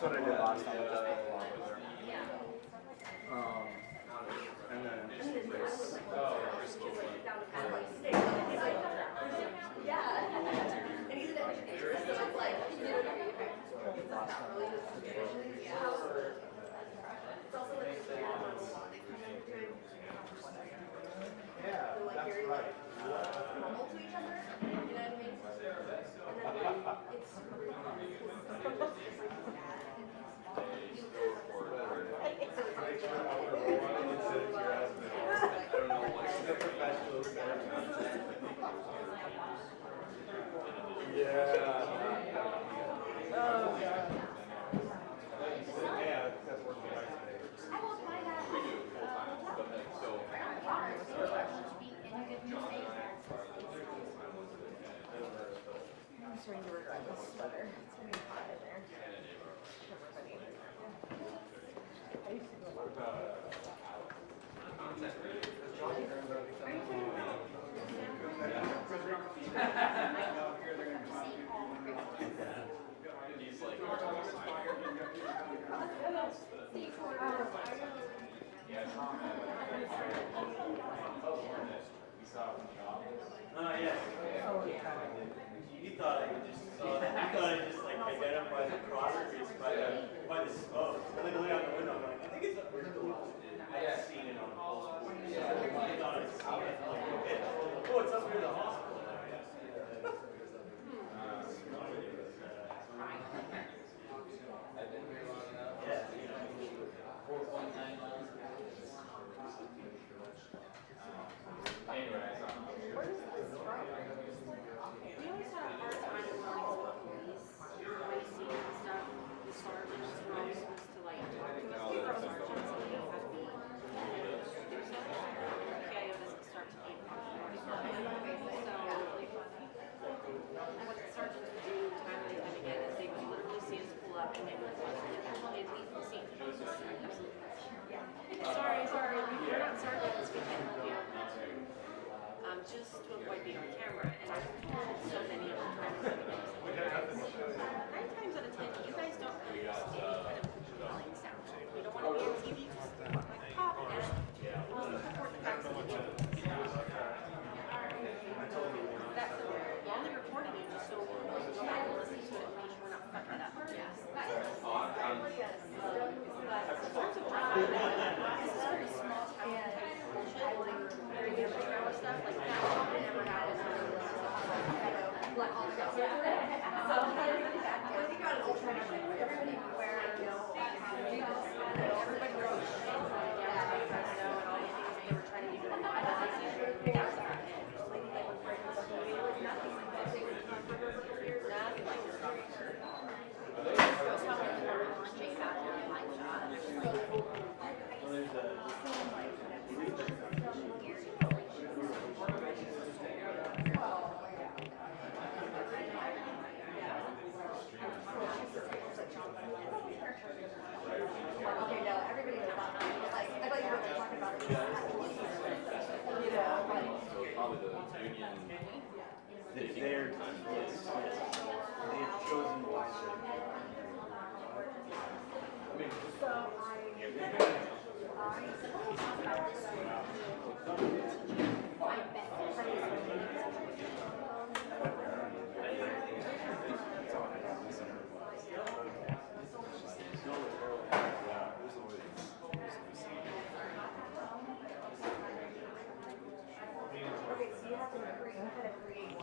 That's what I did last time.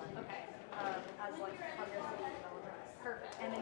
I just put along with her. And then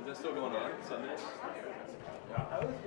Is that still going on Sundays? I was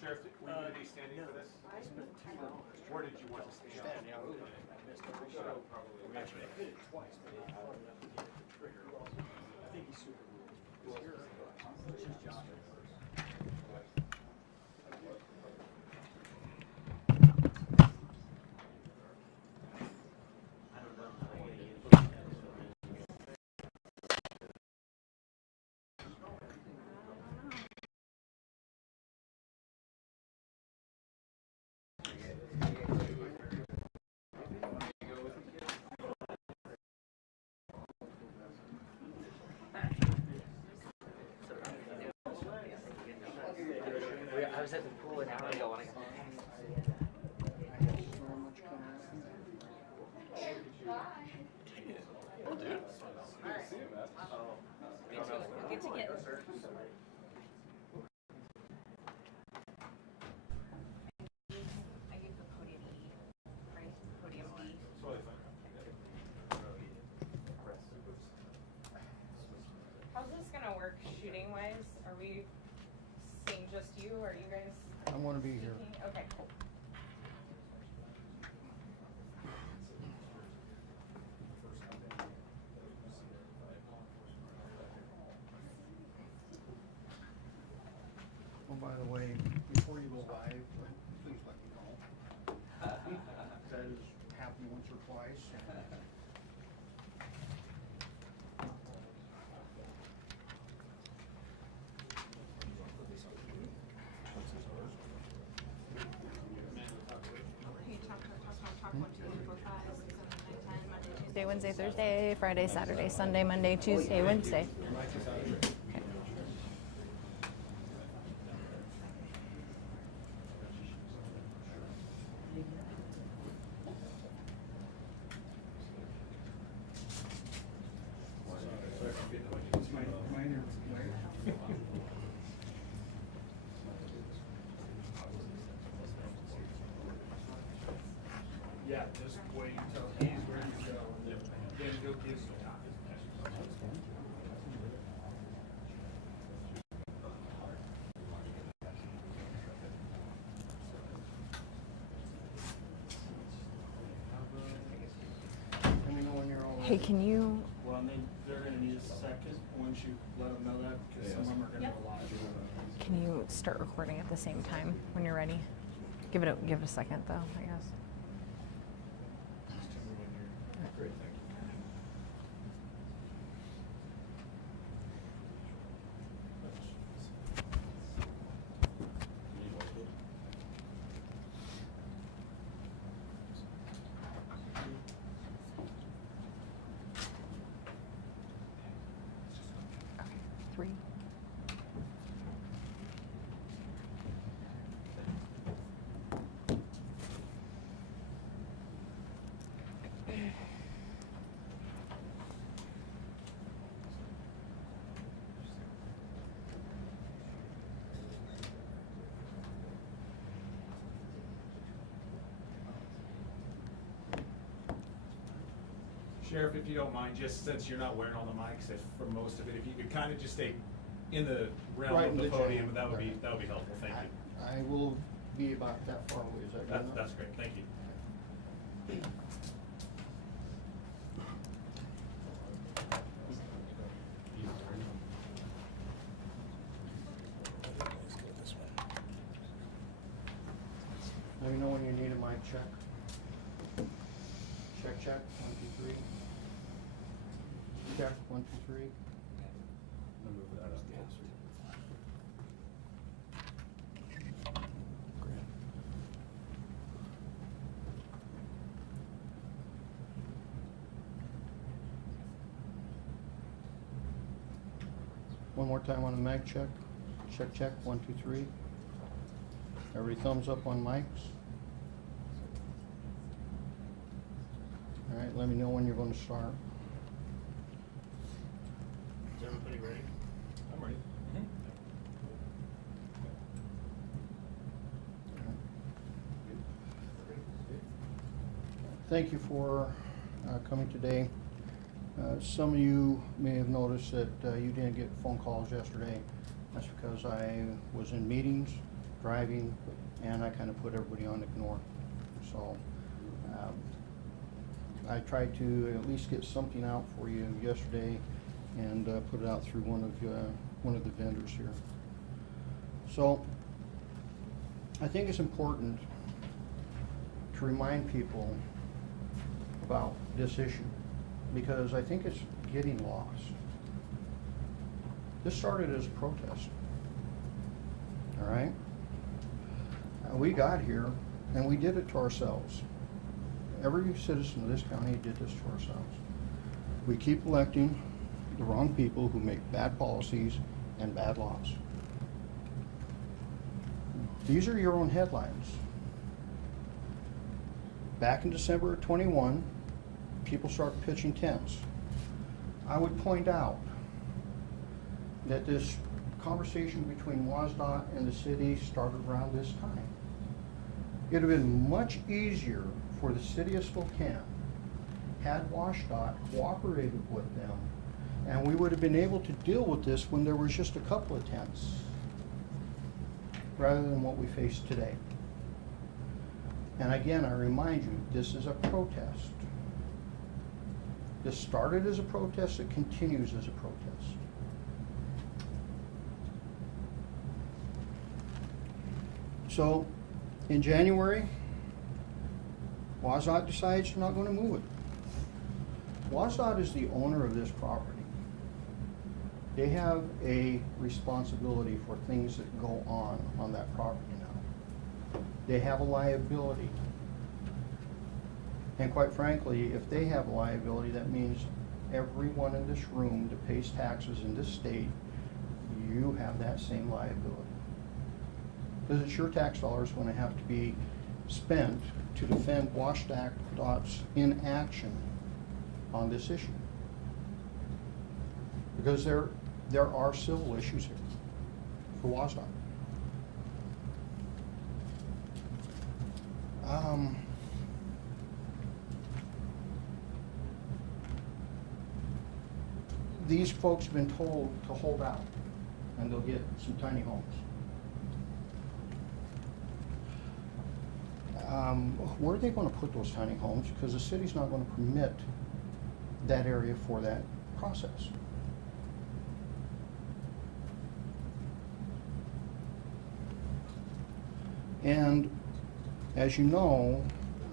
Sheriff, were you going to be standing for this? Where did you want to stand? I missed every show probably. Actually, I hit it twice, but I left the trigger. I think he's super cool. This is Johnnie. I was at the pool an hour ago when I got I gave the podium E, right? Podium B. How's this gonna work shooting wise? Are we seeing just you or are you guys? I want to be here. Okay, cool. Oh, by the way, before you go live, please let me know. That has happened once or twice. Tuesday, Wednesday, Thursday, Friday, Saturday, Sunday, Monday, Tuesday, Wednesday. Yeah, just wait until he's ready to go. Then go give some time. Let me know when you're all Hey, ready. can you, Well, and then they're gonna need a second once you let them know that, because some of them are gonna go live. can you start recording at the same time when you're ready? Give it a second though, I guess. Great, thank you. Okay, 3. Sheriff, if you don't mind, just since you're not wearing all the mics, if for most of it, if you could kind of just stay in the realm Right of in the the podium, jam. that would be helpful. Thank you. I will be about that far away, is that good enough? That's great. Thank you. Let me know when you need a mic check. check, 1, 2, 3. Check, 1, 2, 3. I'll move that up. One more time on the mag check. Check, check, 1, 2, 3. Every thumbs up on mics. All right, let me know when you're going to start. Is everybody ready? I'm ready. Thank you for coming today. Some of you may have noticed that you didn't get phone calls yesterday. That's because I was in meetings, driving, and I kind of put everybody on ignore. So I tried to at least get something out for you yesterday and put it out through one of the vendors here. So I think it's important to remind people about this issue, because I think it's getting lost. This started as a protest, all right? We got here and we did it to ourselves. Every citizen of this county did this to ourselves. We keep electing the wrong people who make bad policies and bad laws. These are your own headlines. Back in December of 21, people start pitching tents. I would point out that this conversation between WSDOT and the city started around this time. It would have been much easier for the city of Spokane had WSDOT cooperated with them, and we would have been able to deal with this when there was just a couple of tents, rather than what we face today. And again, I remind you, this is a protest. This started as a protest, it continues as a protest. So, in January, WSDOT decides they're not going to move it. WSDOT is the owner of this property. They have a responsibility for things that go on that property now. They have a liability. And quite frankly, if they have a liability, that means everyone in this room that pays taxes in this state, you have that same liability. Because it's your tax dollars going to have to be spent to defend WSDOT's inaction on this issue. Because there are civil issues here for WSDOT. These folks have been told to hold out, and they'll get some tiny homes. Where are they going to put those tiny homes? Because the city's not going to permit that area for that process. And as you know,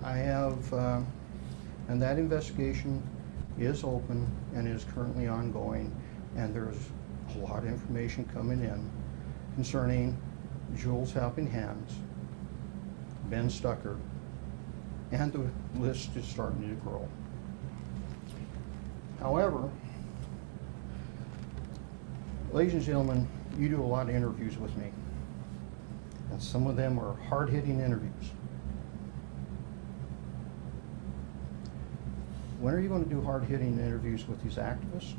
I have, and that investigation is open and is currently ongoing, and there's a lot of information coming in concerning Jules Helping Hands, Ben Stucker, and the list is starting to grow. However, ladies and gentlemen, you do a lot of interviews with me, and some of them are hard-hitting interviews. When are you going to do hard-hitting interviews with these activists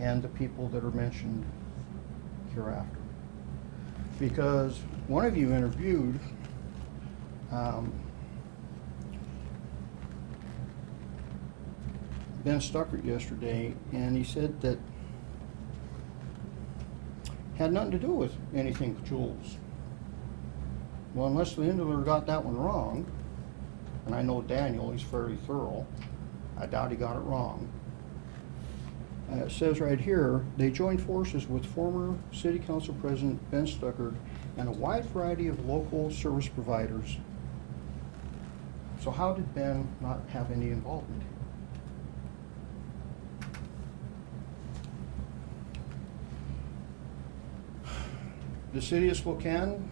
and the people that are mentioned hereafter? Because one of you interviewed Ben Stucker yesterday, and he said that had nothing to do with anything with Jules. Well, unless the interviewer got that one wrong, and I know Daniel, he's very thorough, I doubt he got it wrong. It says right here, they joined forces with former City Council President Ben Stucker and a wide variety of local service providers So how did Ben not have any involvement? The city of Spokane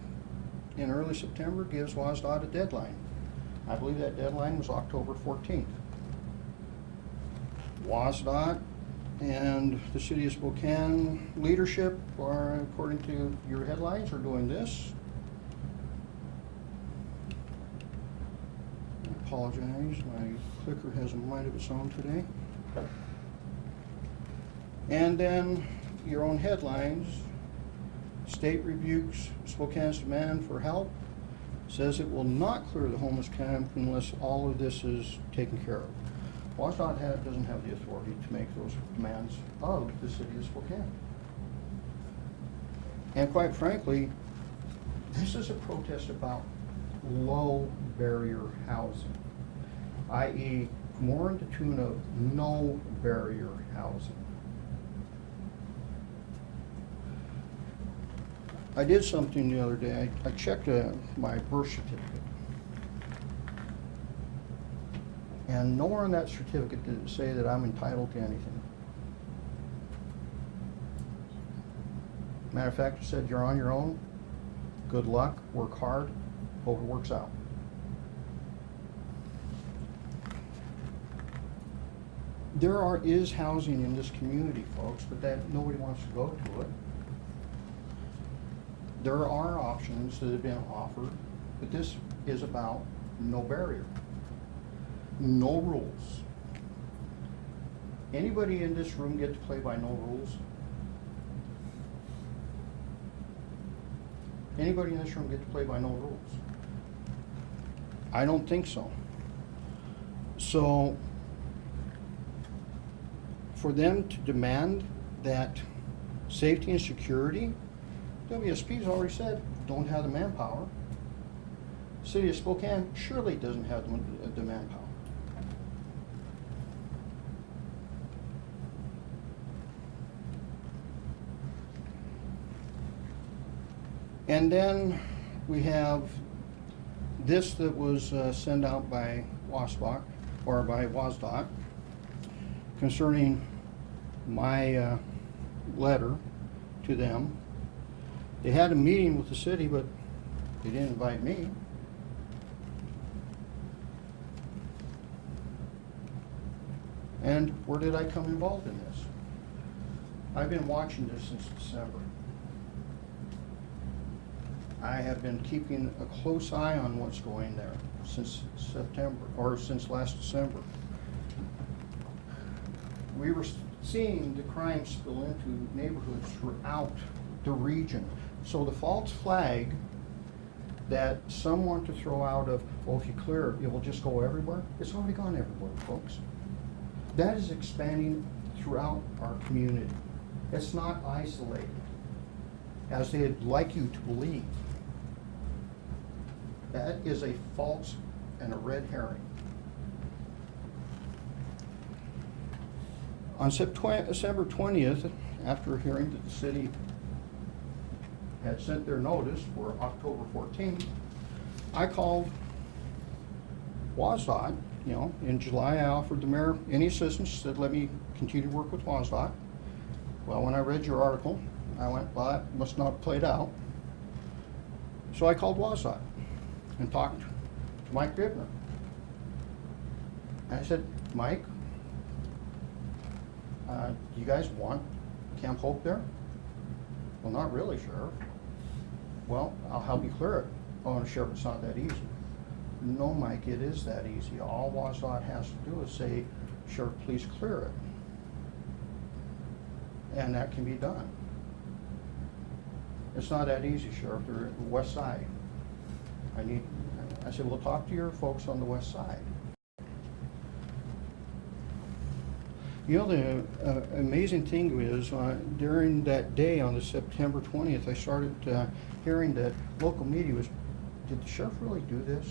in early September gives WSDOT a deadline. I believe that deadline was October 14th. WSDOT and the city of Spokane leadership are, according to your headlines, are doing this. I apologize, my clicker has a mind of its own today. And then your own headlines. State rebukes Spokane's demand for help, says it will not clear the homeless camp unless all of this is taken care of. WSDOT doesn't have the authority to make those demands of the city of Spokane. And quite frankly, this is a protest about low barrier housing, i.e. more in the tune of no barrier housing. I did something the other day. I checked my birth certificate. And nowhere in that certificate did it say that I'm entitled to anything. Matter of fact, it said you're on your own. Good luck, work hard, hope it works out. There is housing in this community, folks, but that nobody wants to go to it. There are options that have been offered, but this is about no barrier, no rules. Anybody in this room get to play by no rules? Anybody in this room get to play by no rules? I don't think so. So, for them to demand that safety and security, WSP's already said, don't have the manpower. City of Spokane surely doesn't have the manpower. And then we have this that was sent out by WSDOT, or by WSDOT, concerning my letter to them. They had a meeting with the city, but they didn't invite me. And where did I come involved in this? I've been watching this since December. I have been keeping a close eye on what's going there since September, or since last December. We were seeing the crime spill into neighborhoods throughout the region. So the false flag that some want to throw out of, well, if you clear it, it will just go everywhere. It's already gone everywhere, folks. That is expanding throughout our community. It's not isolated, as they'd like you to believe. That is a false and a red herring. On December 20th, after hearing that the city had sent their notice for October 14th, I called WSDOT. You know, in July I offered the mayor any assistance that let me continue to work with WSDOT. Well, when I read your article, I went, well, that must not have played out. So I called WSDOT and talked to Mike Ribner. And I said, Mike, do you guys want Camp Hope there? Well, not really, Sheriff. Well, I'll help you clear it. Oh, Sheriff, it's not that easy. No, Mike, it is that easy. All WSDOT has to do is say, Sheriff, please clear it. And that can be done. It's not that easy, Sheriff. They're at the west side. I said, well, talk to your folks on the west side. You know, the amazing thing is, during that day on the September 20th, I started hearing that local media was, did the sheriff really do this?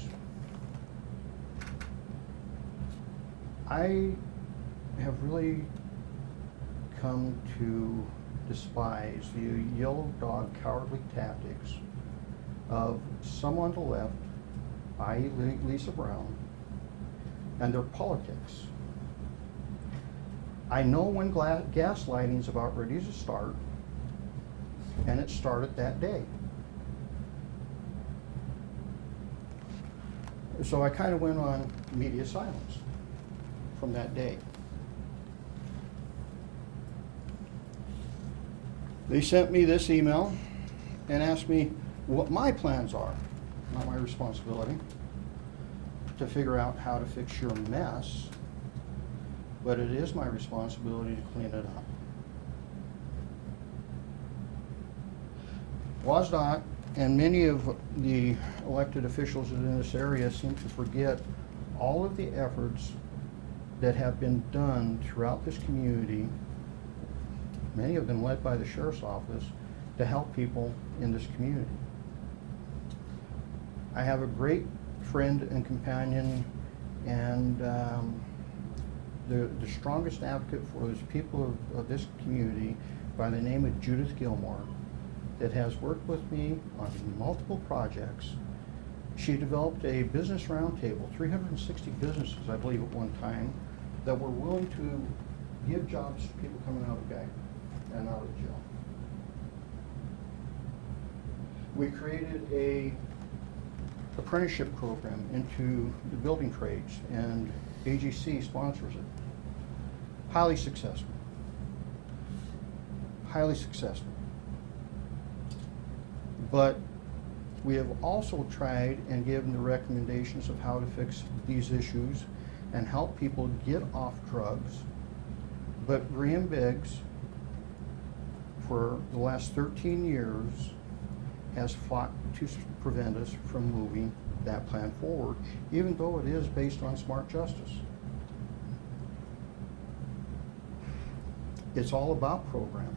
I have really come to despise the yellow dog cowardly tactics of some on the left, i.e. Lisa Brown, and their politics. I know when gaslighting's about ready to start, and it started that day. So I kind of went on media silence from that day. They sent me this email and asked me what my plans are, not my responsibility, to figure out how to fix your mess, but it is my responsibility to clean it up. WSDOT and many of the elected officials in this area seem to forget all of the efforts that have been done throughout this community, many of them led by the Sheriff's Office, to help people in this community. I have a great friend and companion and the strongest advocate for those people of this community by the name of Judith Gilmore, that has worked with me on multiple projects. She developed a business roundtable, 360 businesses, I believe, at one time, that were willing to give jobs to people coming out of gag and out of jail. We created a apprenticeship program into the building trades, and AGC sponsors it. Highly successful. Highly successful. But we have also tried and given the recommendations of how to fix these issues and help people get off drugs. But Graham Biggs, for the last 13 years, has fought to prevent us from moving that plan forward, even though it is based on smart justice. It's all about programming.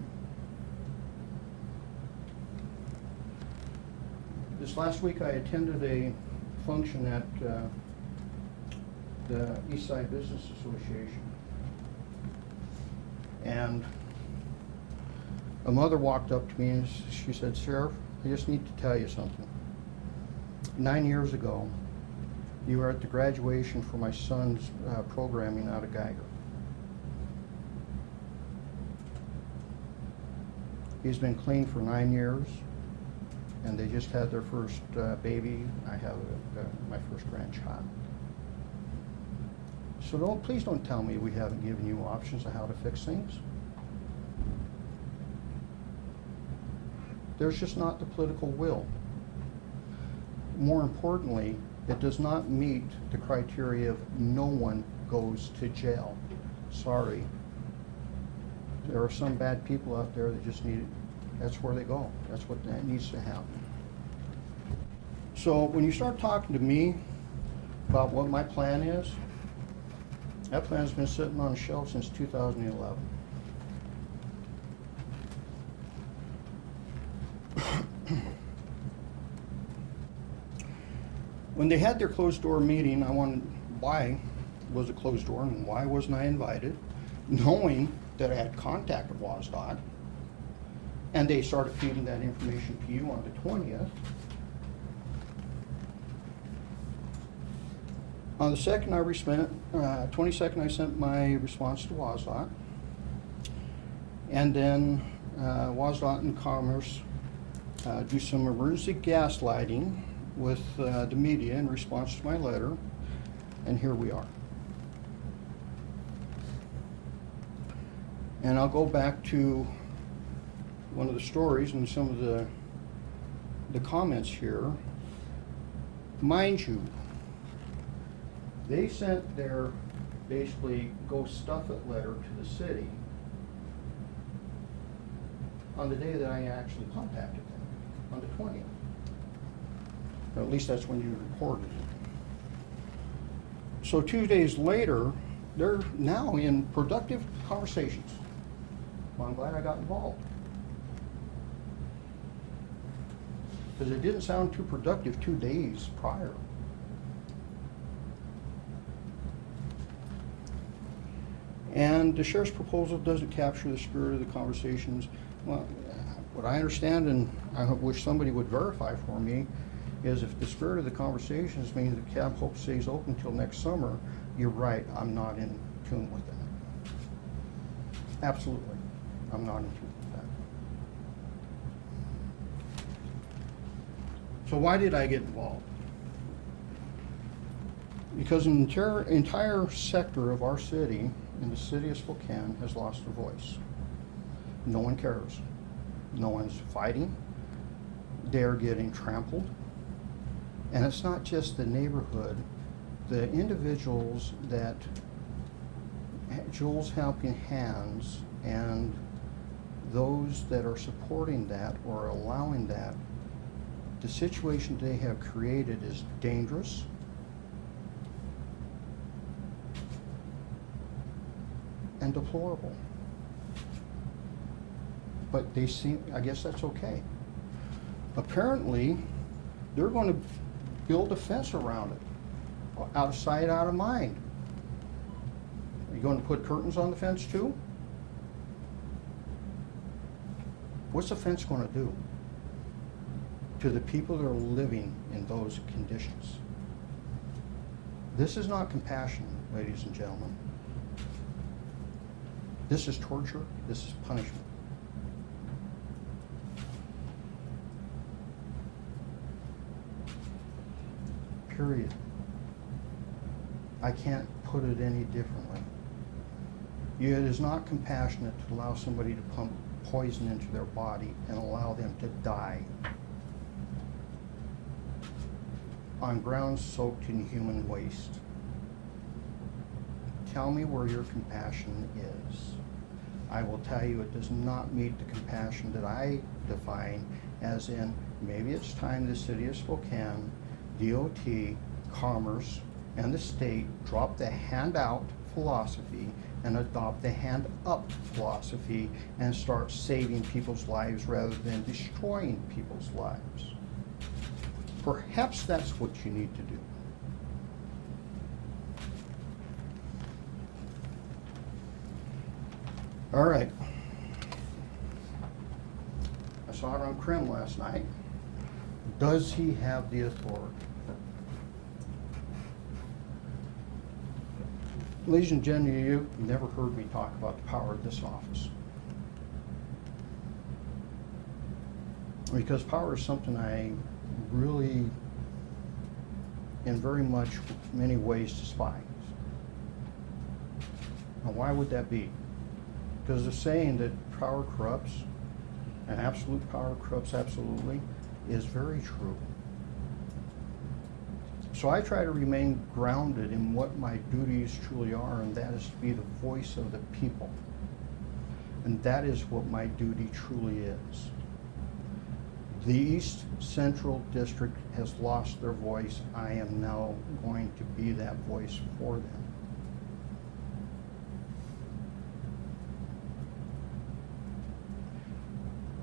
This last week I attended a function at the Eastside Business Association. And a mother walked up to me and she said, "Sheriff, I just need to tell you something. 9 years ago, you were at the graduation for my son's programming out of Geiger. He's been clean for 9 years, and they just had their first baby. I have my first grandchild. So please don't tell me we haven't given you options on how to fix things. There's just not the political will. More importantly, it does not meet the criteria of no one goes to jail. Sorry. There are some bad people out there that just need it. That's where they go. That's what that needs to happen. So when you start talking to me about what my plan is, that plan's been sitting on a shelf since 2011. When they had their closed door meeting, I wondered why was it closed door and why wasn't I invited, knowing that I had contacted WSDOT, and they started feeding that information to you on the 20th. On the 22nd, I sent my response to WSDOT, and then WSDOT and Commerce do some emergency gaslighting with the media in response to my letter, and here we are. And I'll go back to one of the stories and some of the comments here. Mind you, they sent their basically go stuff it letter to the city on the day that I actually contacted them, on the 20th. Or at least that's when you reported it. So 2 days later, they're now in productive conversations. Well, I'm glad I got involved. Because it didn't sound too productive 2 days prior. And the sheriff's proposal doesn't capture the spirit of the conversations. Well, what I understand, and I wish somebody would verify for me, is if the spirit of the conversations means that Cab Hope stays open until next summer, you're right, I'm not in tune with that. Absolutely, I'm not in tune with that. So why did I get involved? Because an entire sector of our city, in the city of Spokane, has lost their voice. No one cares. No one's fighting. They're getting trampled. And it's not just the neighborhood. The individuals that Jules Helping Hands and those that are supporting that or allowing that, the situation they have created is dangerous. And deplorable. But they seem, I guess that's okay. Apparently, they're going to build a fence around it. Out of sight, out of mind. Are you going to put curtains on the fence too? What's the fence going to do to the people that are living in those conditions? This is not compassion, ladies and gentlemen. This is torture. This is punishment. Period. I can't put it any differently. It is not compassionate to allow somebody to pump poison into their body and allow them to die on ground soaked in human waste. Tell me where your compassion is. I will tell you it does not meet the compassion that I define as in maybe it's time the city of Spokane, DOT, Commerce, and the state drop the handout philosophy and adopt the hand up philosophy and start saving people's lives rather than destroying people's lives. Perhaps that's what you need to do. All right. I saw it on KREM last night. Does he have the authority? Ladies and gentlemen, you've never heard me talk about the power of this office. Because power is something I really, in very much many ways, despise. Now, why would that be? Because the saying that power corrupts, and absolute power corrupts absolutely, is very true. So I try to remain grounded in what my duties truly are, and that is to be the voice of the people. And that is what my duty truly is. The East Central District has lost their voice. I am now going to be that voice for them.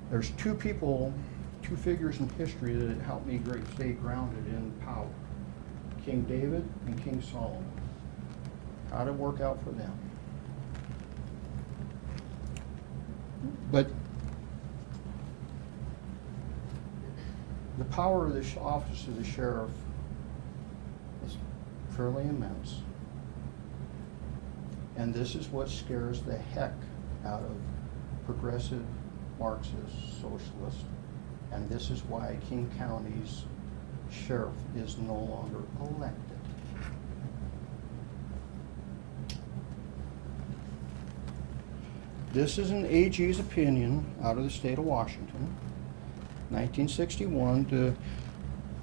There's two figures in history that helped me stay grounded in power. King David and King Solomon. How'd it work out for them? But the power of the office of the sheriff is fairly immense. And this is what scares the heck out of progressive Marxist socialists. And this is why King County's sheriff is no longer elected. This is an AG's opinion out of the state of Washington, 1961.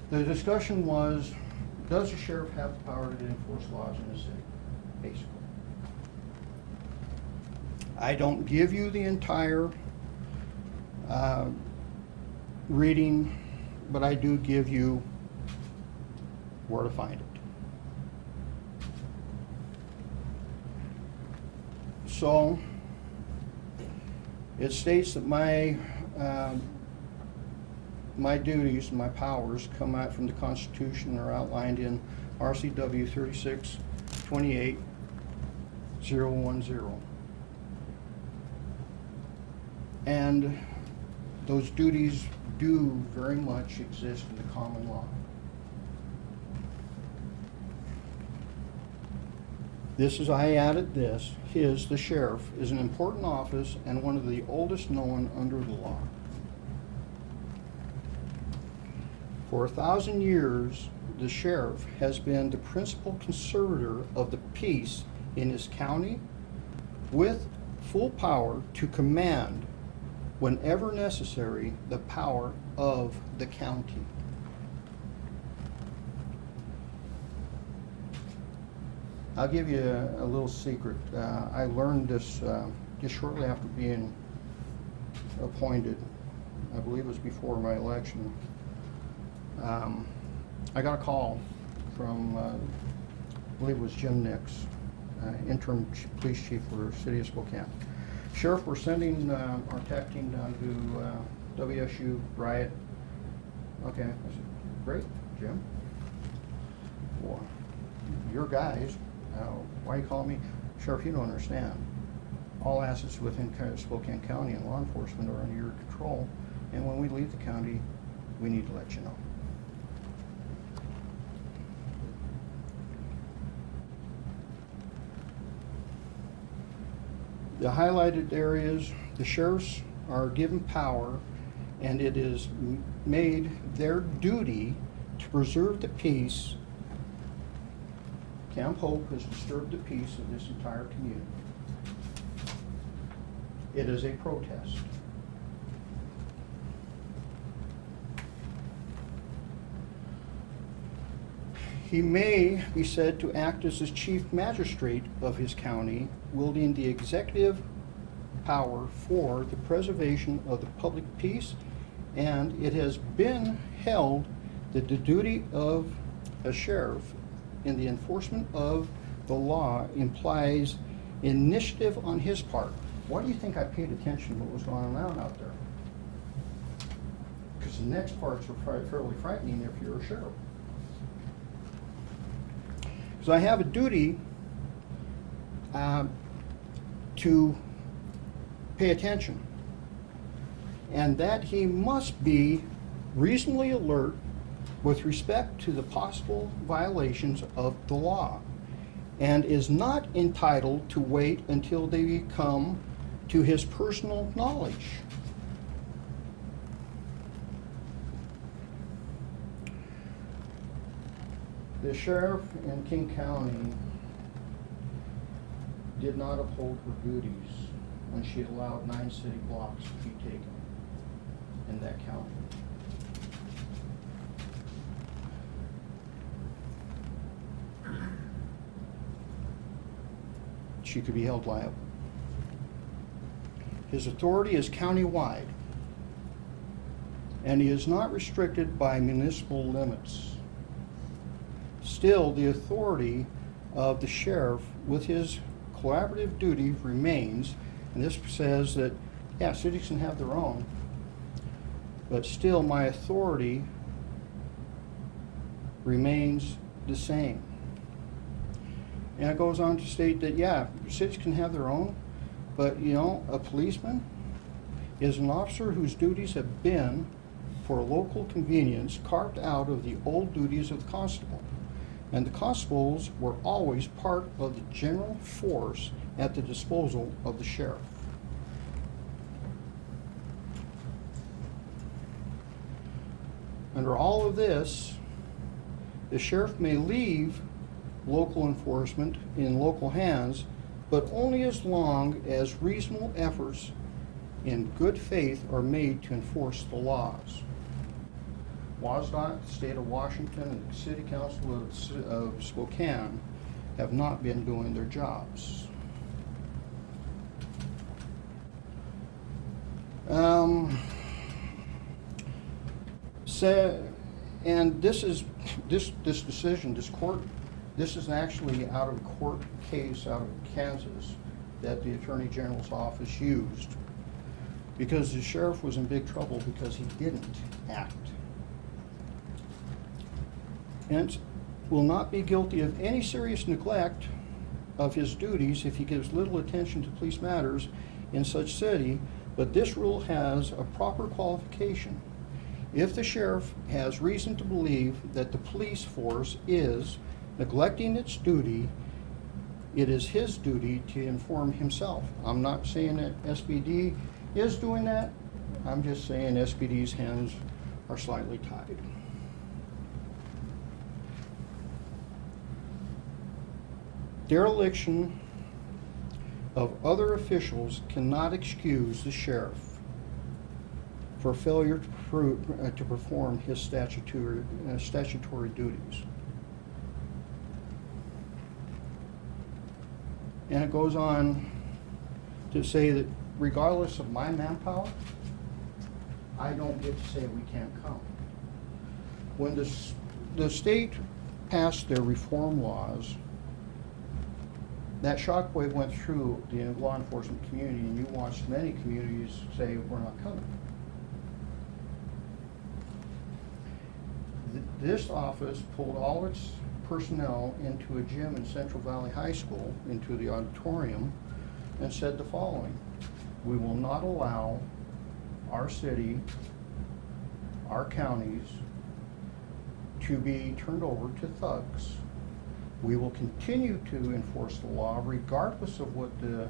The discussion was, does the sheriff have the power to enforce laws in the city? Basically. I don't give you the entire reading, but I do give you where to find it. So it states that my duties, my powers come out from the Constitution and are outlined in RCW 3628.010. And those duties do very much exist in the common law. I added this, the sheriff, is an important office and one of the oldest known under the law. For 1,000 years, the sheriff has been the principal conservator of the peace in his county, with full power to command, whenever necessary, the power of the county. I'll give you a little secret. I learned this just shortly after being appointed. I believe it was before my election. I got a call from, I believe it was Jim Nix, interim police chief for the city of Spokane. Sheriff, we're sending our tech team down to WSU riot. Okay, I said, great, Jim. Well, your guys, why are you calling me? Sheriff, you don't understand. All assets within Spokane County and law enforcement are under your control, and when we leave the county, we need to let you know. The highlighted areas, the sheriffs are given power, and it is made their duty to preserve the peace. Camp Hope has disturbed the peace of this entire community. It is a protest. He may be said to act as the chief magistrate of his county, wielding the executive power for the preservation of the public peace, and it has been held that the duty of a sheriff in the enforcement of the law implies initiative on his part. Why do you think I paid attention to what was going on out there? Because the next parts are fairly frightening if you're a sheriff. So I have a duty to pay attention, and that he must be reasonably alert with respect to the possible violations of the law, and is not entitled to wait until they come to his personal knowledge. The sheriff in King County did not uphold her duties when she allowed 9 city blocks to be taken in that county. She could be held liable. His authority is countywide, and he is not restricted by municipal limits. Still, the authority of the sheriff with his collaborative duty remains, and this says that, yeah, cities can have their own, but still my authority remains the same. And it goes on to state that, yeah, cities can have their own, but, you know, a policeman is an officer whose duties have been, for local convenience, carved out of the old duties of the constable. And the constables were always part of the general force at the disposal of the sheriff. Under all of this, the sheriff may leave local enforcement in local hands, but only as long as reasonable efforts in good faith are made to enforce the laws. WSDOT, the state of Washington, and the city council of Spokane have not been doing their jobs. And this decision, this is actually out of court case out of Kansas that the Attorney General's office used, because the sheriff was in big trouble because he didn't act. And will not be guilty of any serious neglect of his duties if he gives little attention to police matters in such city, but this rule has a proper qualification. If the sheriff has reason to believe that the police force is neglecting its duty it is his duty to inform himself. I'm not saying that SBD is doing that. I'm just saying SBD's hands are slightly tied. Dereliction of other officials cannot excuse the sheriff for failure to perform his statutory duties. And it goes on to say that regardless of my manpower, I don't get to say we can't come. When the state passed their reform laws, that shockwave went through the law enforcement community, and you watched many communities say, we're not coming. This office pulled all its personnel into a gym in Central Valley High School, into the auditorium, and said the following: we will not allow our city, our counties, to be turned over to thugs. We will continue to enforce the law regardless of what the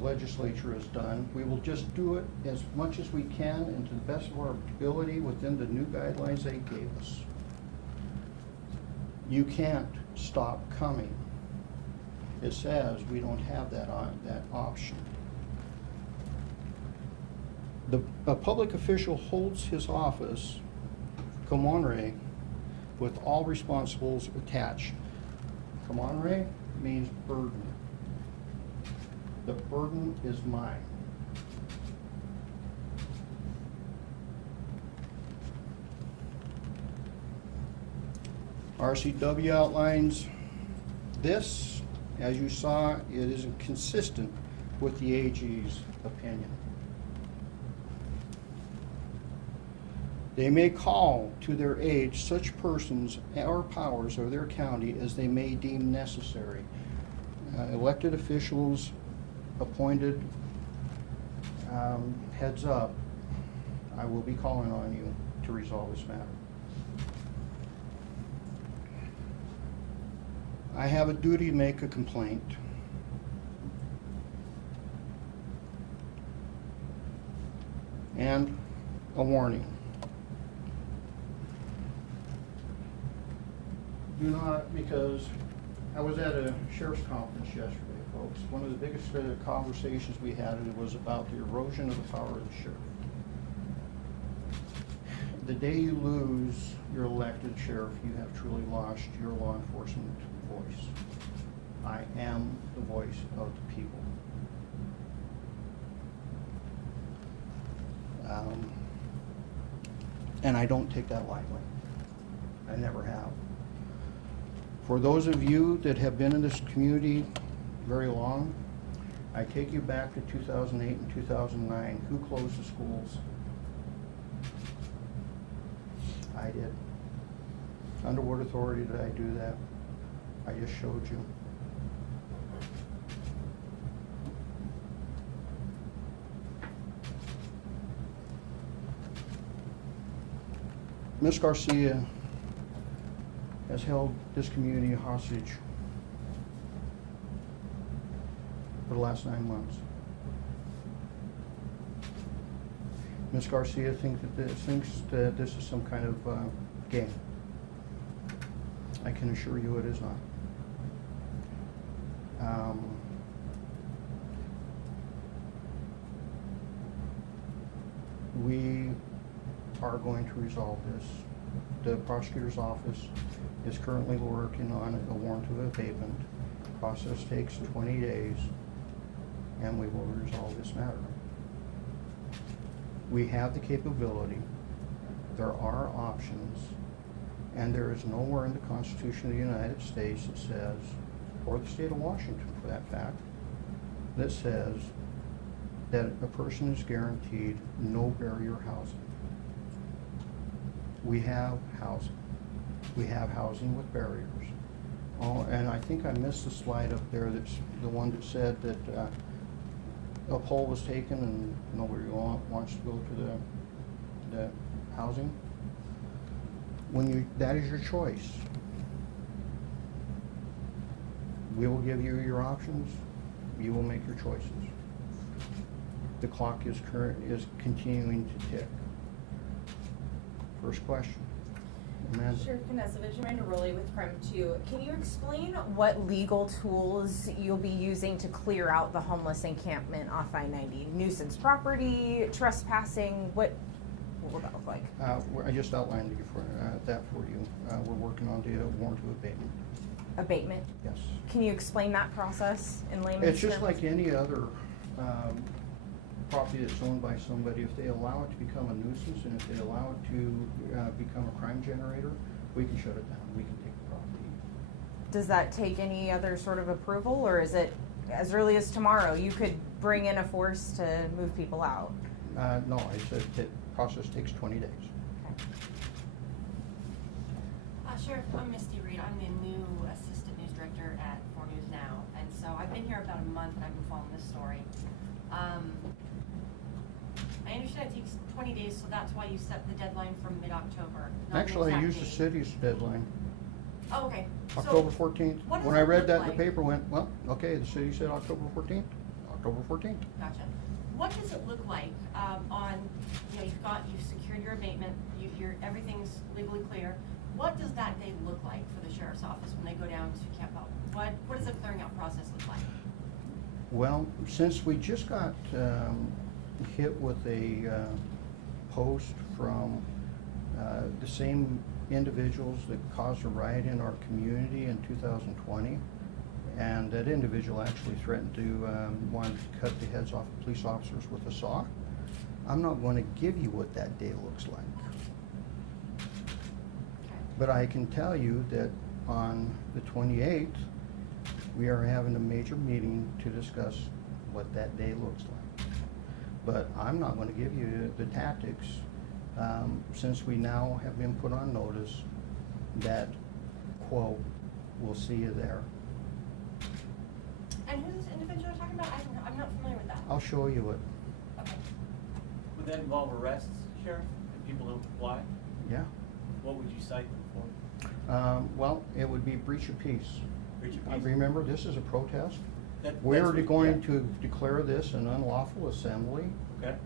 legislature has done. We will just do it as much as we can and to the best of our ability within the new guidelines they gave us. You can't stop coming. It says we don't have that option. A public official holds his office, cum honore, with all responsibles attached. Cum honore means burden. The burden is mine. RCW outlines this. As you saw, it is consistent with the AG's opinion. They may call to their aid such persons or powers of their county as they may deem necessary. Elected officials appointed, heads up, I will be calling on you to resolve this matter. I have a duty to make a complaint. And a warning. Do not, because I was at a sheriff's conference yesterday, folks. One of the biggest conversations we had was about the erosion of the power of the sheriff. The day you lose your elected sheriff, you have truly lost your law enforcement voice. I am the voice of the people. And I don't take that lightly. I never have. For those of you that have been in this community very long, I take you back to 2008 and 2009. Who closed the schools? I did. Under what authority did I do that? I just showed you. Ms. Garcia has held this community hostage for the last 9 months. Ms. Garcia thinks that this is some kind of game. I can assure you it is not. We are going to resolve this. The prosecutor's office is currently working on a warrant of abatement. Process takes 20 days, and we will resolve this matter. We have the capability, there are options, and there is nowhere in the Constitution of the United States that says, or the state of Washington for that fact, that says that a person is guaranteed no barrier housing. We have housing. We have housing with barriers. Oh, and I think I missed the slide up there that's the one that said that a poll was taken and nobody wants to go to the housing. That is your choice. We will give you your options. You will make your choices. The clock is continuing to tick. First question. Amanda? Sheriff Knezovich, Amanda Rowley with KREM 2. Can you explain what legal tools you'll be using to clear out the homeless encampment off I-90? Nuisance property, trespassing, what will that look like? I just outlined it that for you. We're working on the warrant of abatement. Abatement? Yes. Can you explain that process in layman's It's just terms? like any other property that's owned by somebody. If they allow it to become a nuisance and if they allow it to become a crime generator, we can shut it down. We can take the property. Does that take any other sort of approval, or is it as early as tomorrow you could bring in a force to move people out? No, I said the process takes 20 days. Sheriff, I'm Misty Reed. I'm the new assistant news director at 4 News Now. And so I've been here about a month and I've been following this story. I understand it takes 20 days, so that's why you set the deadline from mid-October. not an Actually, I exact used the date. city's deadline, Oh, okay. So October 14th. what does When I it read look that in the like? paper, went, well, okay, the city said October 14th, October 14th. Gotcha. What does it look like on, you've secured your abatement, everything's legally clear. What does that day look like for the sheriff's office when they go down to camp out? What does the clearing out process look like? Well, since we just got hit with a post from the same individuals that caused a riot in our community in 2020, and that individual actually threatened to want to cut the heads off of police officers with a saw, I'm not going to give you what that day looks like. But I can tell you that on the 28th, we are having a major meeting to discuss what that day looks like. But I'm not going to give you the tactics, since we now have been put on notice that, quote, "we'll see you there." And who's this individual you're talking about? I'm not familiar with that. I'll show you it. Okay. Would that involve arrests, Sheriff, if people don't comply? Yeah. What would you cite them for? Well, it would be breach of peace. Breach of peace? Remember, this is a protest. That- We're that's what- going yeah. to declare this an unlawful assembly. Okay.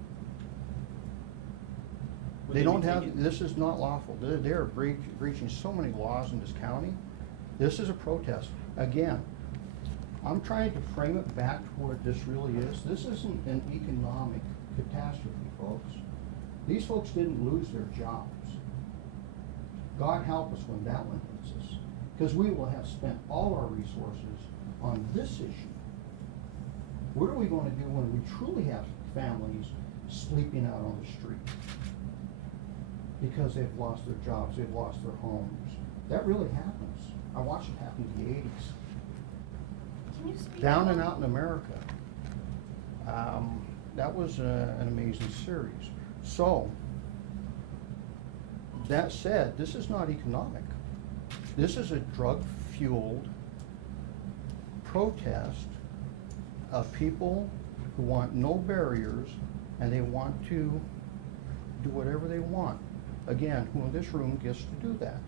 Would They be don't have, taken- this is not lawful. They're breaching so many laws in this county. This is a protest. Again, I'm trying to frame it back to what this really is. This isn't an economic catastrophe, folks. These folks didn't lose their jobs. God help us when that one hits us, because we will have spent all our resources on this issue. What are we going to do when we truly have families sleeping out on the street? Because they've lost their jobs, they've lost their homes. That really happens. I watched it happen in the 80s. Can you speak Down on- and Out in America. That was an amazing series. So, that said, this is not economic. This is a drug-fueled protest of people who want no barriers and they want to do whatever they want. Again, who in this room gets to do that?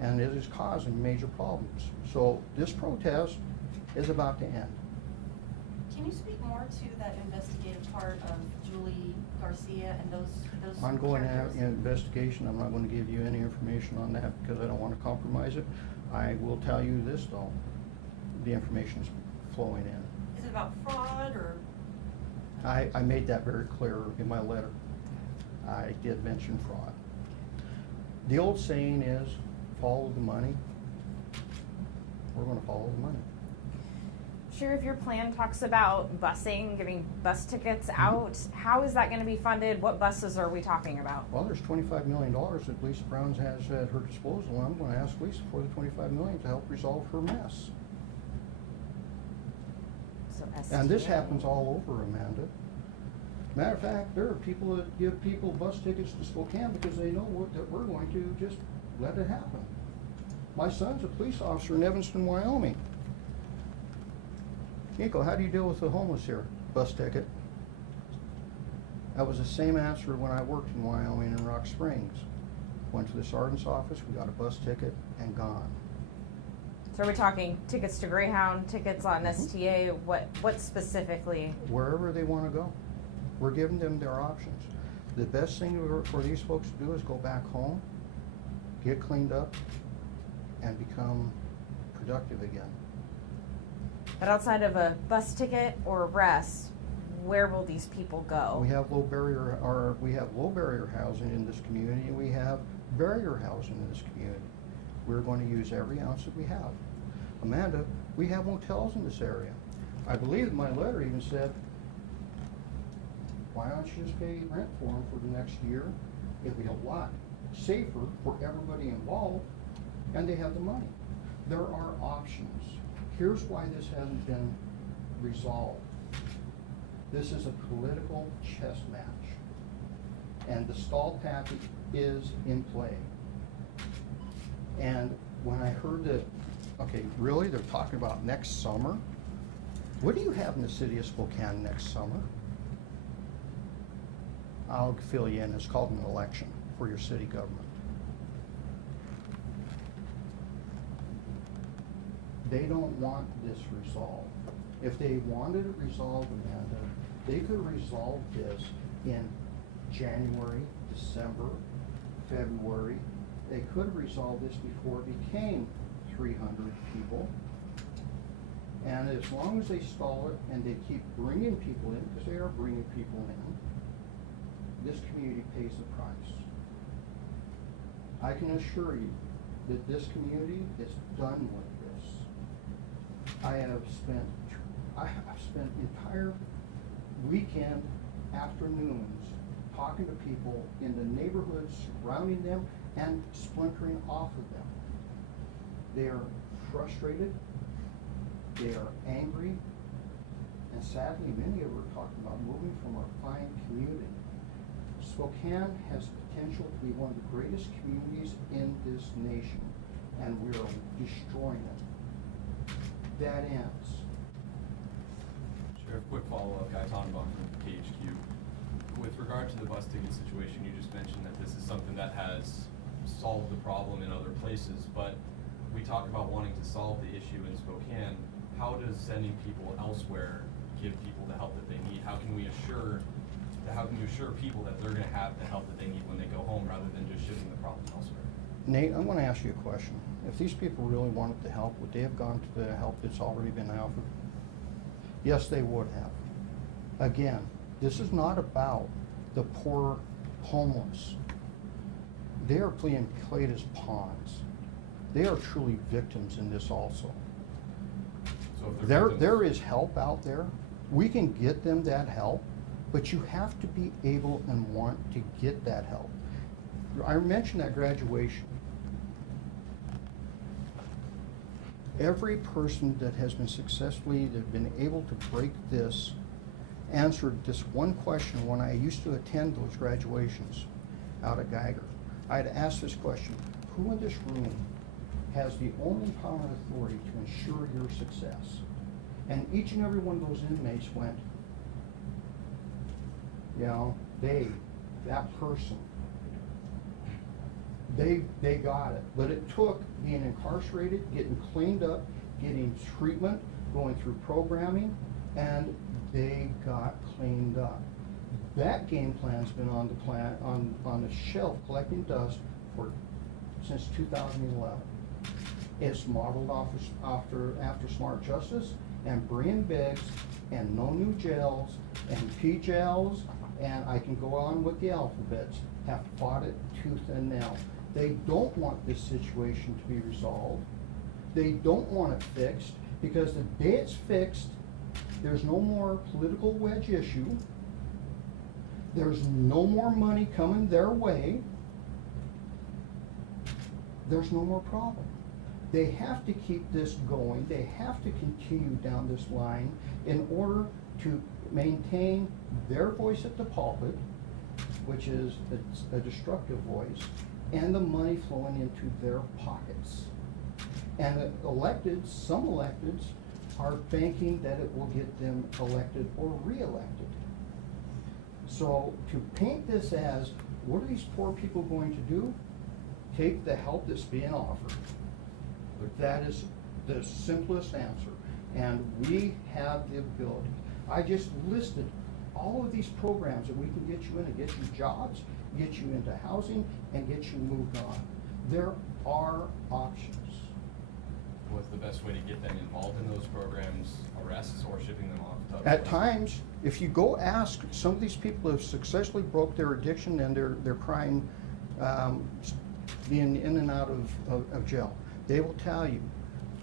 And it is causing major problems. So this protest is about to end. Can you speak more to that investigative part of Julie Garcia and those Ongoing characters? investigation, I'm not going to give you any information on that because I don't want to compromise it. I will tell you this though, the information is flowing in. Is it about fraud or? I made that very clear in my letter. I did mention fraud. The old saying is, follow the money. We're going to follow the money. Sheriff, your plan talks about busing, giving bus tickets out. How is that going to be funded? What buses are we talking about? Well, there's $25 million that Lisa Brown has at her disposal, and I'm going to ask Lisa for the $25 million to help resolve her mess. So And this STA. happens all over, Amanda. Matter of fact, there are people that give people bus tickets to Spokane because they know that we're going to just let it happen. My son's a police officer in Evanston, Wyoming. Nico, how do you deal with the homeless here? Bus ticket. That was the same answer when I worked in Wyoming in Rock Springs. Went to the sergeant's office, we got a bus ticket, and gone. So are we talking tickets to Greyhound, tickets on STA? What specifically? Wherever they want to go. We're giving them their options. The best thing for these folks to do is go back home, get cleaned up, and become productive again. But outside of a bus ticket or a rest, where will these people go? We have low barrier housing in this community, and we have barrier housing in this community. We're going to use every ounce that we have. Amanda, we have motels in this area. I believe my letter even said, why don't you just pay rent for them for the next year? It'd be a lot safer for everybody involved, and they have the money. There are options. Here's why this hasn't been resolved. This is a political chess match, and the stall tactic is in play. And when I heard that, okay, really, they're talking about next summer? What do you have in the city of Spokane next summer? I'll fill you in. It's called an election for your city government. They don't want this resolved. If they wanted it resolved, Amanda, they could resolve this in January, December, February. They could resolve this before it became 300 people. And as long as they stall it and they keep bringing people in, because they are bringing people in, this community pays the price. I can assure you that this community is done with this. I have spent entire weekend afternoons talking to people in the neighborhoods surrounding them and splintering off of them. They are frustrated, they are angry, and sadly many of them are talking about moving from our fine community. Spokane has potential to be one of the greatest communities in this nation, and we are destroying it. That ends. Sheriff, quick follow-up, Guy Tannenbaum from KHQ. With regard to the bus ticket situation, you just mentioned that this is something that has solved the problem in other places, but we talk about wanting to solve the issue in Spokane. How does sending people elsewhere give people the help that they need? How can we assure people that they're gonna have the help that they need when they go home, rather than just shifting the problem elsewhere? Nate, I'm going to ask you a question. If these people really wanted the help, would they have gone to the help that's already been offered? Yes, they would have. Again, this is not about the poor homeless. They are being played as pawns. They are truly victims in this also. So if they're victims- There is help out there. We can get them that help, but you have to be able and want to get that help. I mentioned that graduation. Every person that has been successfully, that have been able to break this, answered this one question when I used to attend those graduations out at Geiger. I'd ask this question: who in this room has the only power and authority to ensure your success? And each and every one of those inmates went, you know, that person. They got it. But it took being incarcerated, getting cleaned up, getting treatment, going through programming, and they got cleaned up. That game plan's been on the shelf collecting dust since 2011. It's modeled after Smart Justice and Brian Biggs and No New Jails and P-Jails, and I can go on with the alphabets, have fought it tooth and nail. They don't want this situation to be resolved. They don't want it fixed, because the day it's fixed, there's no more political wedge issue. There's no more money coming their way. There's no more problem. They have to keep this going. They have to continue down this line in order to maintain their voice at the pulpit, which is a destructive voice, and the money flowing into their pockets. And some electeds are banking that it will get them elected or re-elected. So to paint this as, what are these poor people going to do? Take the help that's being offered. But that is the simplest answer, and we have the ability. I just listed all of these programs that we can get you in and get you jobs, get you into housing, and get you moved on. There are options. What's the best way to get them involved in those programs? Arrests or shipping them off to other At places? times, if you go ask, some of these people have successfully broke their addiction and their crime, being in and out of jail. They will tell you,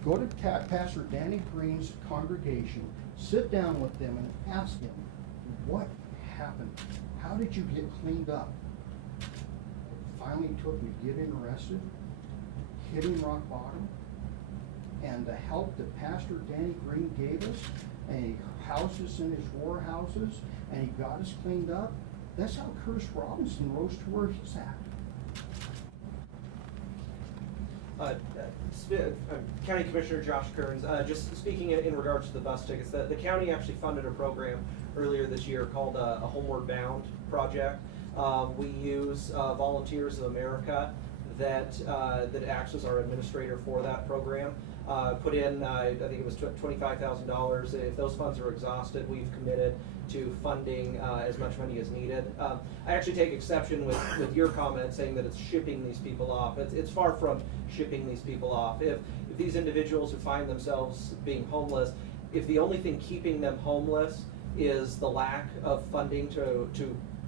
go to Pastor Danny Green's congregation, sit down with them and ask them, what happened? How did you get cleaned up? It finally took me getting arrested, hitting rock bottom, and the help that Pastor Danny Green gave us, and he housed us in his warehouses, and he got us cleaned up. That's how Curtis Robinson rose to where he's at. County Commissioner Josh Kearns, just speaking in regards to the bus tickets, the county actually funded a program earlier this year called a Homeward Bound project. We use Volunteers of America that acts as our administrator for that program. Put in, I think it was $25,000. If those funds are exhausted, we've committed to funding as much money as needed. I actually take exception with your comment saying that it's shipping these people off. It's far from shipping these people off. If these individuals who find themselves being homeless, if the only thing keeping them homeless is the lack of funding to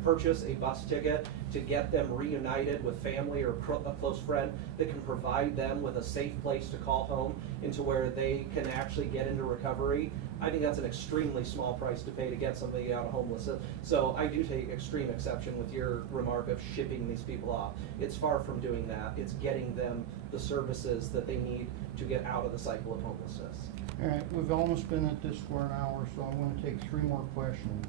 purchase a bus ticket to get them reunited with family or a close friend that can provide them with a safe place to call home into where they can actually get into recovery, I think that's an extremely small price to pay to get somebody out of homelessness. So I do take extreme exception with your remark of shipping these people off. It's far from doing that. It's getting them the services that they need to get out of the cycle of homelessness. All right, we've almost been at this for an hour, so I want to take 3 more questions.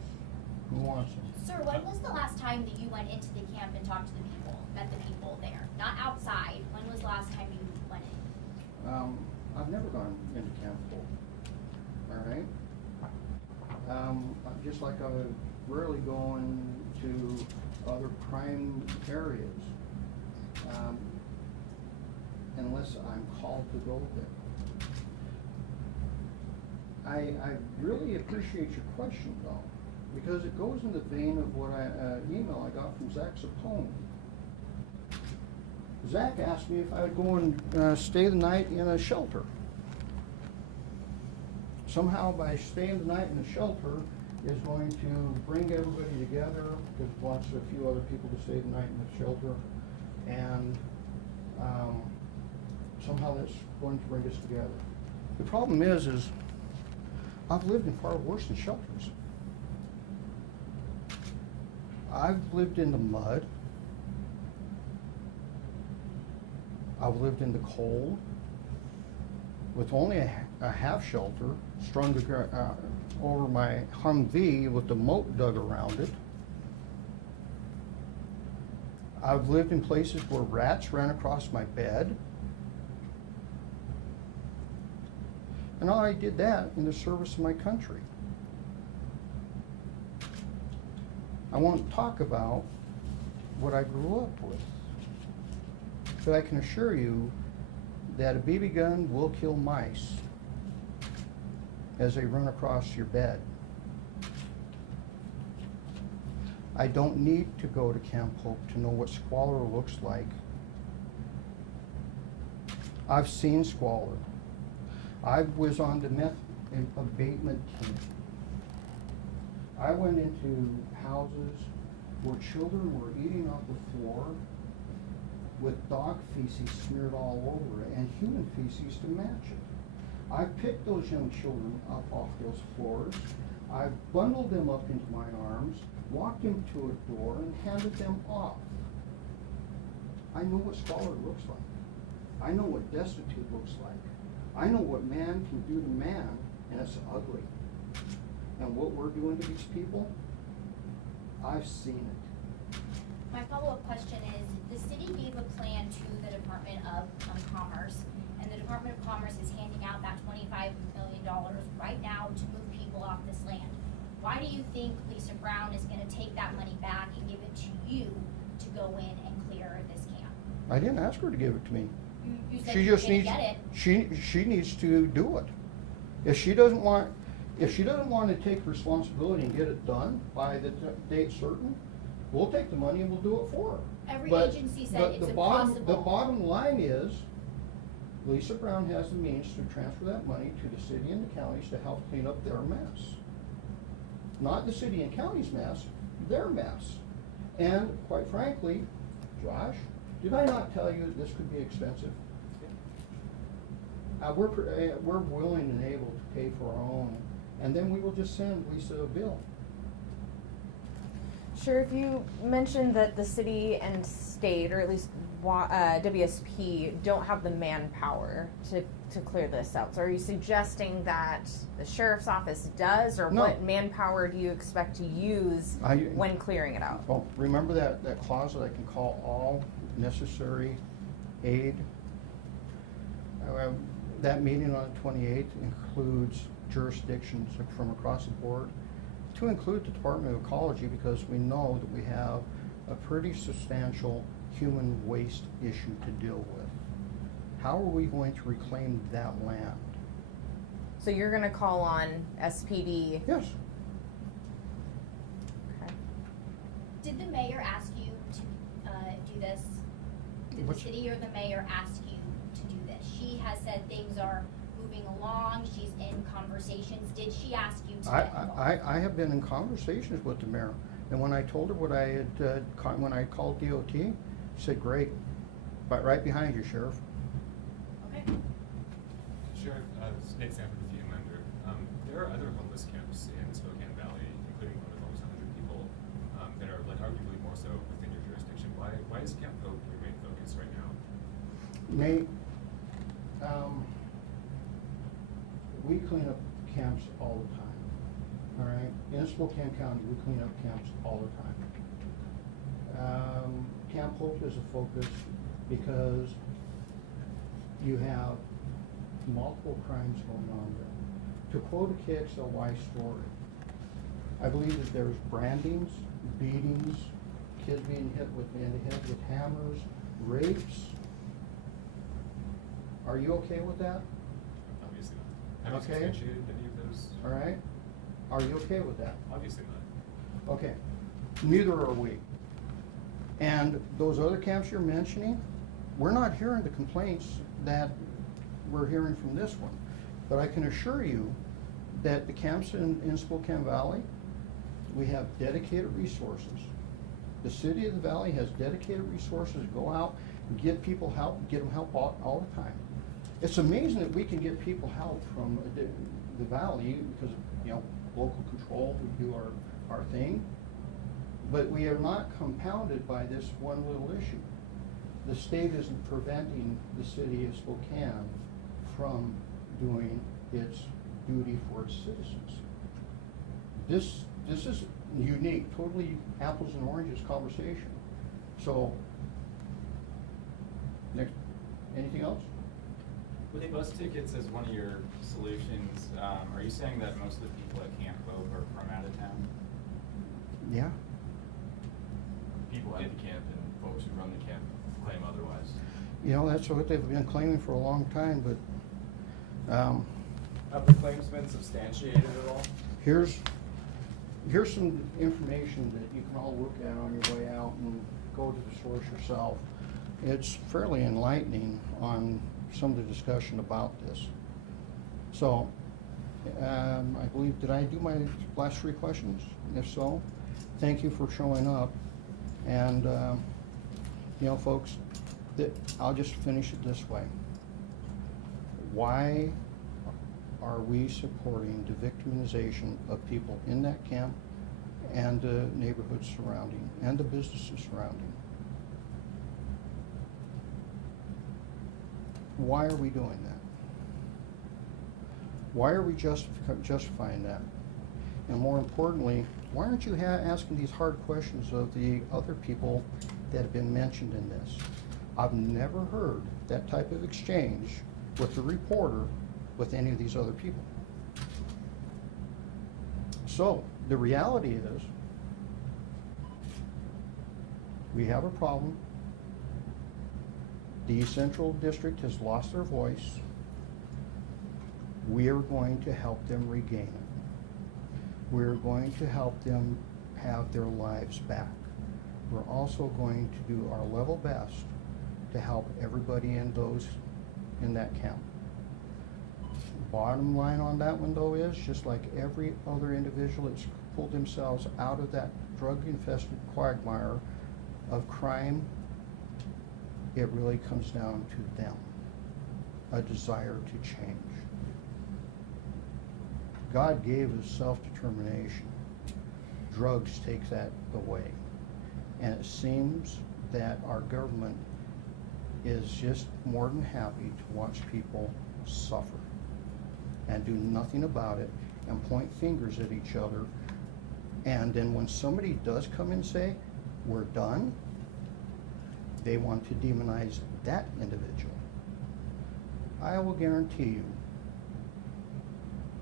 Who wants them? Sir, when was the last time that you went into the camp and talked to the people, met the people there? Not outside. When was the last time you went in? I've never gone into Camp Hope. All right? Just like I rarely go into other crime areas, unless I'm called to go there. I really appreciate your question, though, because it goes in the vein of what email I got from Zach Sapone. Zach asked me if I would go and stay the night in a shelter. Somehow by staying the night in a shelter is going to bring everybody together, because it wants a few other people to stay the night in the shelter, and somehow that's going to bring us together. The problem is I've lived in far worse than shelters. I've lived in the mud. I've lived in the cold with only a half shelter strung over my Humvee with the moat dug around it. I've lived in places where rats ran across my bed. And I did that in the service of my country. I won't talk about what I grew up with, but I can assure you that a BB gun will kill mice as they run across your bed. I don't need to go to Camp Hope to know what squalor looks like. I've seen squalor. I was on the meth abatement team. I went into houses where children were eating off the floor with dog feces smeared all over it and human feces to match it. I picked those young children up off those floors. I bundled them up into my arms, walked them to a door, and handed them off. I know what squalor looks like. I know what destitute looks like. I know what man can do to man, and it's ugly. And what we're doing to these people, I've seen it. My follow-up question is, the city gave a plan to the Department of Commerce, and the Department of Commerce is handing out that $25 million right now to move people off this land. Why do you think Lisa Brown is gonna take that money back and give it to you to go in and clear this camp? I didn't ask her to give it to me. You said She you just didn't needs, get it. she needs to do it. If she doesn't want to take responsibility and get it done by the date certain, we'll take the money and we'll do it for her. Every But agency said the it's bottom- impossible. The bottom line is, Lisa Brown has the means to transfer that money to the city and the counties to help clean up their mess. Not the city and county's mess, their mess. And quite frankly, Josh, did I not tell you this could be expensive? We're willing and able to pay for our own, and then we will just send Lisa a bill. Sheriff, you mentioned that the city and state, or at least WSP, don't have the manpower to clear this out. So are you suggesting that the sheriff's office does, or No. what manpower do you expect to use when clearing it out? Well, remember that clause that I can call all necessary aid? That meeting on the 28th includes jurisdictions from across the board, to include the Department of Ecology, because we know that we have a pretty substantial human waste issue to deal with. How are we going to reclaim that land? So you're gonna call on SPD? Yes. Okay. Did the mayor ask you to do this? Did the Which- city or the mayor ask you to do this? She has said things are moving along, she's in conversations. Did she ask you to get involved? I have been in conversations with the mayor, and when I told her what I had, when I called DOT, she said, great, but right behind you, Sheriff. Okay. Sheriff, Nate Sanford with you, Commander. There are other homeless camps in the Spokane Valley, including one with almost 100 people, that are like arguably more so within your jurisdiction. Why is Camp Hope your main focus right now? Nate, we clean up camps all the time, all right? In Spokane County, we clean up camps all the time. Camp Hope is a focus because you have multiple crimes going on there. To quote a KXLY story, I believe that there's brandings, beatings, kids being hit in the head with hammers, rapes. Are you okay with that? Obviously not. Have you Okay. substantiated any of those? All right? Are you okay with that? Obviously not. Okay. Neither are we. And those other camps you're mentioning, we're not hearing the complaints that we're hearing from this one. But I can assure you that the camps in Spokane Valley, we have dedicated resources. The city of the valley has dedicated resources to go out and get people help, get them help all the time. It's amazing that we can get people help from the valley because of, local control, we do our thing. But we are not compounded by this one little issue. The state isn't preventing the city of Spokane from doing its duty for its citizens. This is unique, totally apples and oranges conversation. So, next, anything else? With the bus tickets as one of your solutions, are you saying that most of the people at Camp Hope are from out of town? Yeah. People at the camp and folks who run the camp claim otherwise. That's what they've been claiming for a long time, but, Have the claims been substantiated at all? here's some information that you can all look at on your way out and go to the source yourself. It's fairly enlightening on some of the discussion about this. So, I believe, did I do my last three questions? If so, thank you for showing up. And, folks, I'll just finish it this way. Why are we supporting the victimization of people in that camp and the neighborhoods surrounding and the businesses surrounding? Why are we doing that? Why are we justifying that? And more importantly, why aren't you asking these hard questions of the other people that have been mentioned in this? I've never heard that type of exchange with the reporter with any of these other people. So, the reality is, we have a problem. The Central District has lost their voice. We are going to help them regain it. We're going to help them have their lives back. We're also going to do our level best to help everybody in that camp. Bottom line on that one though is, just like every other individual that's pulled themselves out of that drug-infested quagmire of crime, it really comes down to them, a desire to change. God gave us self-determination. Drugs take that away. And it seems that our government is just more than happy to watch people suffer and do nothing about it and point fingers at each other. And then when somebody does come and say, we're done, they want to demonize that individual. I will guarantee you,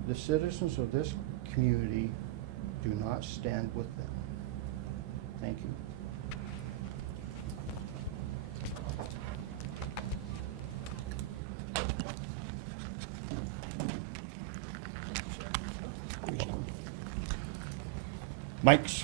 the citizens of this community do not stand with them. Thank you. Mike's.